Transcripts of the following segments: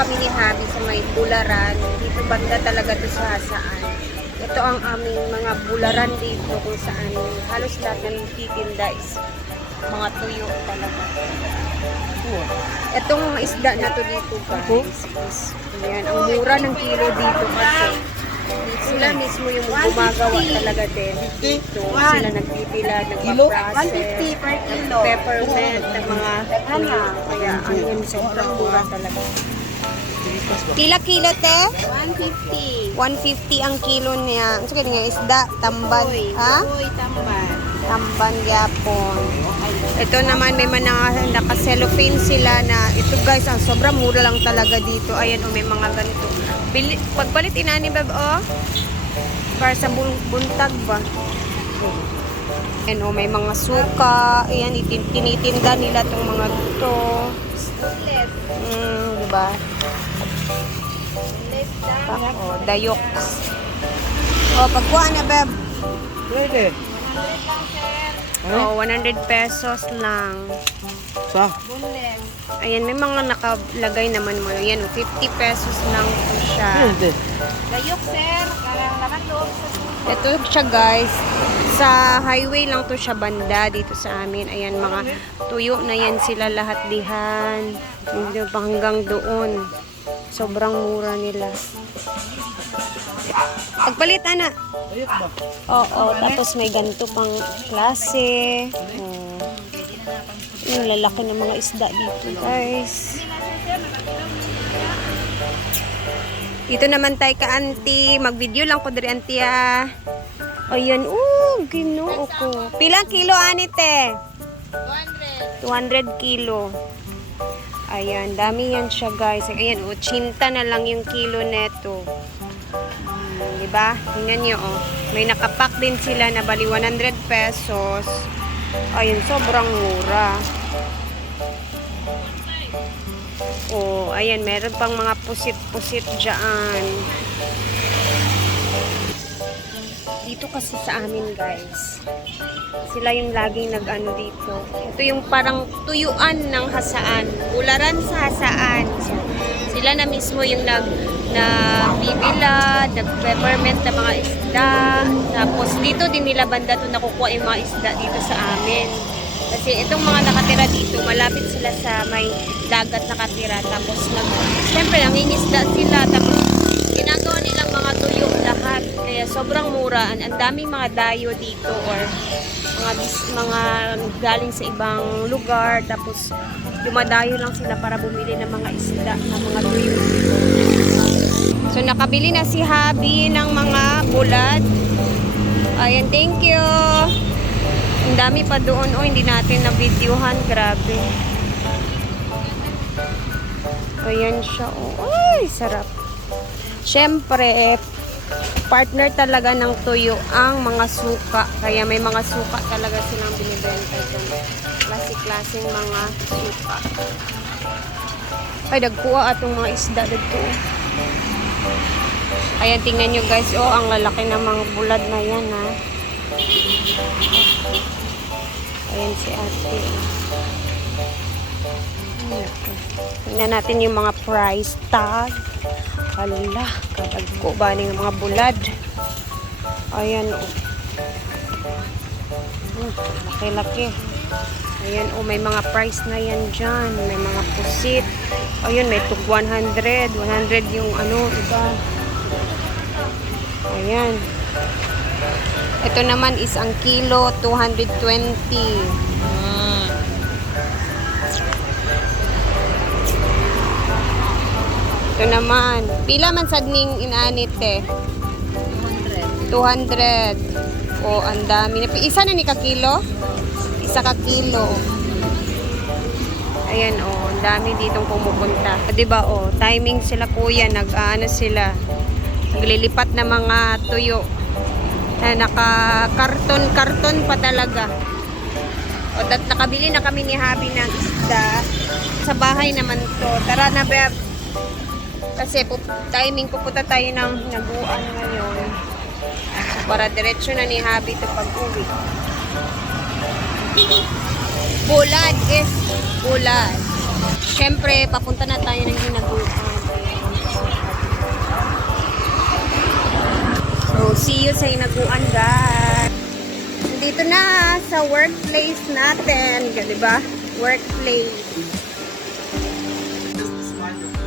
kami ni Habi sa may bularan. Dito banda talaga to sa Hasaan. Ito ang aming mga bularan dito kung saan halos lahat ng titinda is mga tuyo talaga. Itong isda na to dito guys is, yan, ang mura ng kilo dito kasi sila mismo yung gumagawa talaga din dito. Sila nagtitila, nagpa-process, peppermint, ng mga tuyo. Kaya ang yun, sobrang mura talaga. Kila-kilo te? 150. 150 ang kilo niya. Ang sakit nga isda, tamban. Ha? Uy, tamban. Tamban gyapon. Ito naman may naka-cellophane sila na ito guys, ang sobrang mura lang talaga dito. Ayan may mga ganito. Pagpalit inani ba para sa buntag ba? Ayan may mga suka. Ayan tinitinda nila tong mga ito. Diba? Dayok. Pagkuha na beb. Pwede. 100 pesos lang. Sa? Ayan, may mga nakalagay naman mo. Ayan, 50 pesos lang po siya. Pwede. Gayok, sir. Karang laman loob sa Ito siya guys. Sa highway lang to siya banda dito sa amin. Ayan, mga tuyo na yan sila lahat dihan. Hindi pa hanggang doon. Sobrang mura nila. Pagpalit, ana. Ayot ba? Oo, tapos may ganito pang klase. Yung lalaki ng mga isda dito, guys. Dito naman tayo ka, auntie. Mag-video lang ko diri, auntie, ah. Ayan, ginoo ko. Pilang kilo, anite? 200 kilo. Ayan, dami yan siya, guys. Ayan, 80 na lang yung kilo neto. Diba? Tingnan nyo, may nakapack din sila na bali 100 pesos. Ayun, sobrang mura. Ayan, meron pang mga pusit-pusit dyan. Dito kasi sa amin, guys. Sila yung laging nag-ano dito. Ito yung parang tuyuan ng Hasaan. Bularan sa Hasaan. Sila na mismo yung bibila, nag-peppermint na mga isda. Tapos dito din nila banda to nakukuha yung mga isda dito sa amin. Kasi itong mga nakatira dito, malapit sila sa may dagat nakatira. Tapos siyempre nangingisda sila. Tapos ginagawa nilang mga tuyo lahat. Kaya sobrang mura. Ang daming mga dayo dito or mga galing sa ibang lugar. Tapos dumadayo lang sila para bumili ng mga isda, ng mga tuyo. So nakabili na si Habi ng mga bulad. Ayan, thank you. Ang dami pa doon. Hindi natin na-videohan. Grabe. Ayan siya. Ay, sarap. Siyempre, partner talaga ng tuyo ang mga suka. Kaya may mga suka talaga silang binibenta dyan. Klase-klaseng mga suka. Ay, dagkuha atong mga isda dito. Ayan, tingnan nyo guys. Ang lalaki ng mga bulad na yan, ha. Ayan si ate. Tingnan natin yung mga price tag. Hala, kadagko ba ng mga bulad. Ayan, laki-laki. Ayan, may mga price na yan dyan. May mga pusit. Ayun, may tug 100. 100 yung diba? Ayan. Ito naman is ang kilo, 220. Ito naman. Pila man sadning inanit eh? 200. Ang dami. Isa na ni ka kilo? Isa ka kilo. Ayan, ang dami ditong pumupunta. Diba, timing sila kuya, nag-ano sila. Naglilipat na mga tuyo. Naka-karton pa talaga. Nakabili na kami ni Habi ng isda. Sa bahay naman to. Tara na, beb. Kasi timing pupunta tayo ng naguan ngayon. Para diretso na ni Habi ito pag-uwi. Bulad is bulad. Siyempre, papunta na tayo ng hinaguan. Oh, see you sa hinaguan, guys. Dito na sa workplace natin, di ba? Workplace.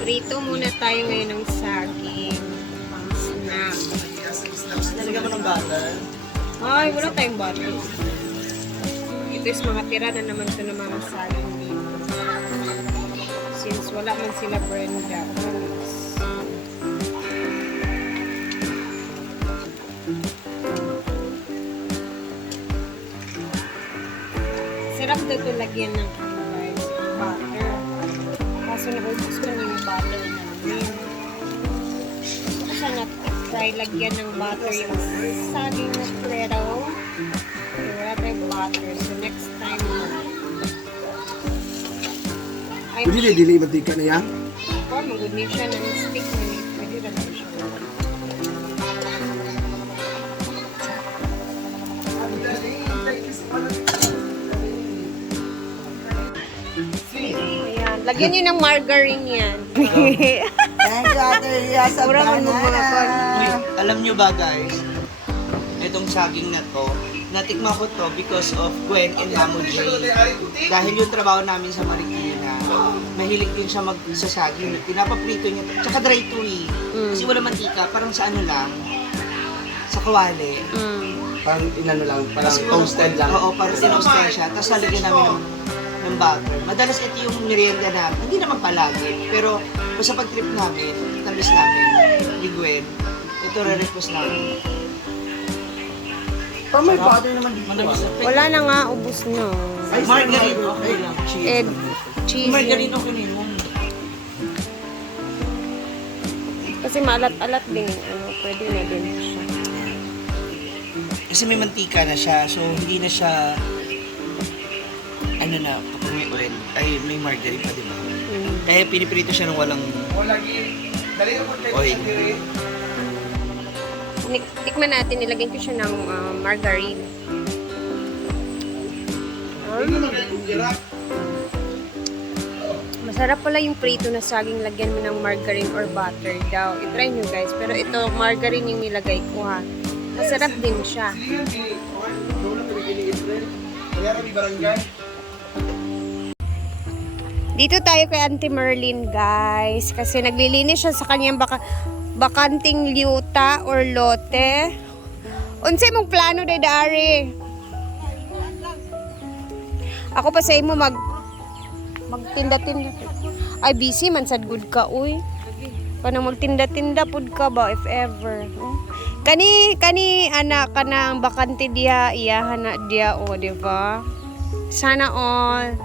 Prito muna tayo ngayon ng saging. Snack. Nalagyan mo ng butter. Ay, wala tayong butter. Ito is mga tira na naman ito ng mga saging dito. Since wala man sila Brenda. Sarap na ito lagyan ng guys, butter. Kaso naubos ko na yung butter namin. Gusto ko sana try lagyan ng butter yung saging na prito. Wala tayong butter. So next time ay Pwede dili matika na yan? or magod niya siya ng stick na niya. Pwede na lang siya. Ayan. Lagyan niyo ng margarine yan. Thank you, Ate Ria, sa Mura man mo mga kon. Uy, alam nyo ba guys, itong saging na to, natikman ko to because of Gwen and Mamo G. Dahil yung trabaho namin sa Marikina, mahilig din siya magsasaging. Pinapaprito niya, tsaka dry to eh. Kasi wala mantika, parang sa ano lang, sa kawali. Parang inano lang, parang Kasi toasted lang. Oo, parang tinoasted siya. Tapos lalagyan namin ng butter. Madalas ito yung merienda namin. Hindi naman palagi. Pero sa pag-trip namin, tamis namin ni Gwen, ito re-request namin. Parang may butter naman dito. Wala na nga, ubos na. Margarine, okay lang. And cheese. Margarine, okay na yun. Kasi maalat-alat din. Ano, pwede na din siya. Kasi may mantika na siya, so hindi na siya, ano na, kapag may oil, ay may margarine pa, di ba? Kaya piniprito siya ng walang oil. Tikman natin, nilagyan ko siya ng margarine. Masarap pala yung prito na saging, lagyan mo ng margarine or butter daw. I-try nyo guys. Pero ito, margarine yung nilagay ko ha. Masarap din siya. Dito tayo kay Auntie Merlin guys. Kasi naglilinis siya sa kanyang bakanting liuta or lote. Unsay mong plano de dari? Ako pa sa imo magtinda-tinda. Ay busy man sad good ka uy. Paano magtinda-tinda pud ka ba if ever? Kani anak ka ng bakante diha iyahan na diya o di ba? Sana all.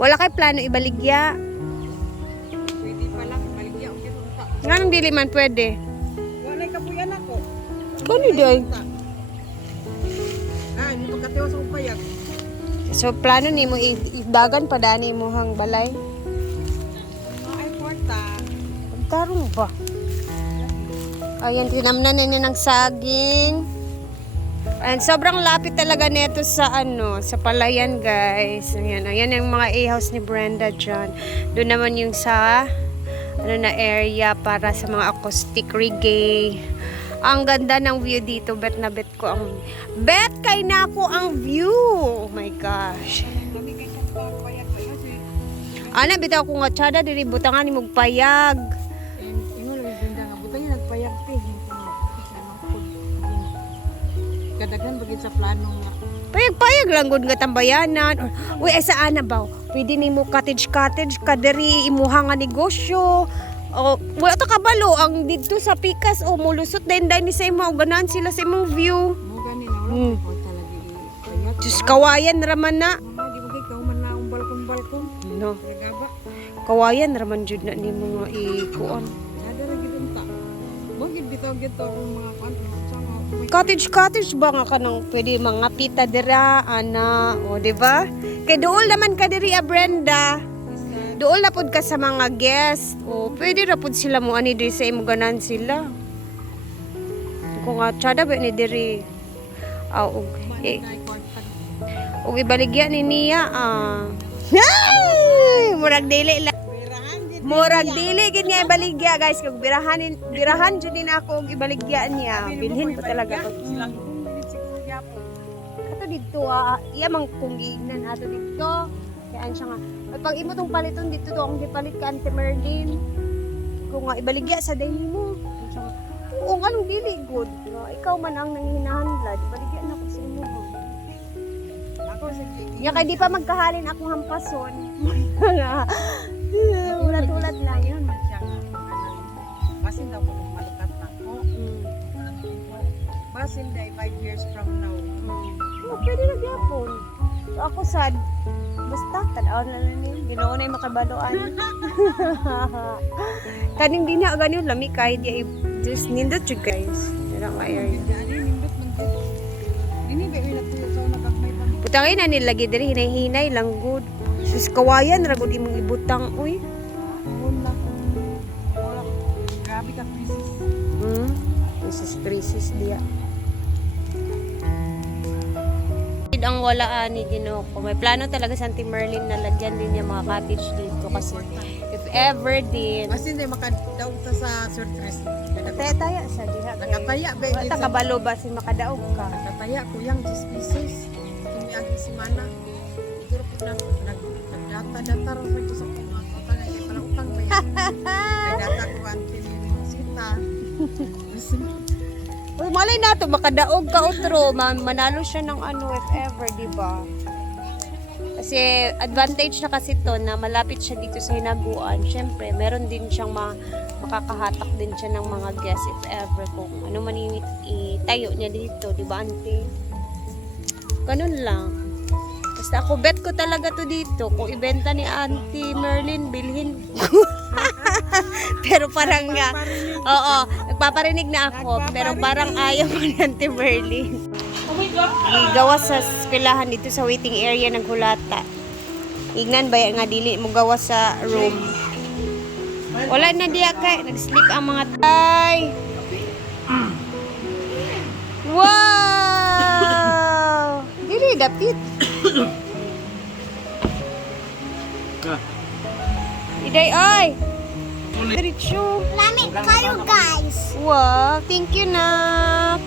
Wala kay plano ibaligya. Pwede pa lang, maligya. Okay, punta. Nganong dili man pwede? Wala ka po yan ako. Kani day? Ah, hindi pagkatiwa sa upayag. So plano nimo idagan pa dani mo hang balay? Ay, kwarta. Tarong ba? Ayan, tinamnan na niya ng saging. And sobrang lapit talaga nito sa sa palayan, guys. Ayan, ayan yung mga A-house ni Brenda dyan. Doon naman yung sa na area para sa mga acoustic reggae. Ang ganda ng view dito. Bet na bet ko ang kay na ako ang view. Oh my gosh. Kami kayo sa upayag pa yun. Ana bitaw ko nga tsada diri butangan ni magpayag. Ingon lang ganda nga. Buta niya nagpayag pa. Kadaghan bagay sa plano nga. Payag-payag lang gud nga tambayanan. Uy, ay saan na ba? Pwede nimo cottage kadiri imuha nga negosyo. O wala ta kabalo ang dito sa Pikas o mulusot din ni sa imo ganahan sila sa imong view. Mo gani na wala ko talaga ipayag. Diyos kawayan raman na. Mama, di bagay ka man na ang balkon-balkon. No. Talaga ba? Kawayan raman jud na nimo nga ikuan. Nada ra gid unta. Mo gid bitaw gid to akong mga kwanto. Cottage ba nga kanang pwede mga pita dira ana o di ba? Kay dool naman ka diri Brenda. Dool na pud ka sa mga guest. O pwede ra pud sila mo ani diri sa imo ganan sila. Kung nga tsada ba ni diri. Og ibaligya ni niya Ay! Murag dili lang. Murag dili gid niya ibaligya guys kag birahan jud din ako og ibaligya niya. Bilhin ko talaga to. Silang minit siguro gyapon. Ato dito iya mang kungginan ato dito. Kaya siya nga ay pag imo tong paliton dito to ang gipalit ka Auntie Merlin. Kung nga ibaligya sa day mo. Siya nga, oo anong dili good. No, ikaw man ang nanghihinahanglan. Ibaligya na ko sa imo. Ako sige. Ya kay di pa magkahalin akong hampason. Ulat-ulat lang. Ayun man siya nga. Basin daw ko malukat na ko. Basin day 5 years from now. Oh, pwede na gyapon. So ako sad, basta tanaw na lang yun. Ginoo na yung makabaloan. Kaning din na ganyan lami kahit ya just nindot jud guys. Dira kayo. Ani nindot man din. Dini ba ina tuyo sa nagagmay pa. Butangin na nilagi diri hinay-hinay lang good. Sus kawayan ra gud imong ibutang uy. Wala. Wala. Grabe ka crisis. Crisis dia. Ang wala ni Ginoo ko. May plano talaga sa Auntie Merlin na lagyan din niya mga cottage dito kasi if ever din Basin day makadaw ta sa surtres. taya sa diha. Nakataya ba Wala ta kabalo ba si makadaog ka. Nakataya kuyang 10 pesos. Kung ang semana. Siguro po na nagdata-data rin sa sa mga utang ay para utang ba yan. Nagdata ko ang sita. Uy, malay na to makadaog ka utro, manalo siya ng ano if ever, di ba? Kasi advantage na kasi to na malapit siya dito sa hinaguan. Syempre, meron din siyang makakahatak din siya ng mga guests if ever kung ano man itayo niya dito, di ba, auntie? Ganun lang. Basta ako bet ko talaga to dito. Kung ibenta ni Auntie Merlin, bilhin ko. Pero parang nga, oo, nagpaparinig na ako. Pero parang ayaw ko ni Auntie Merlin. Oh my God! Gawa sa eskwelahan dito sa waiting area naghulata. Ingnan ba nga dili mo gawa sa room. Wala na diya kay nag-sleep ang mga tay. Wow! Dili dapit. Iday ay. Diretso. Lamig kayo guys. Wow, thank you nak.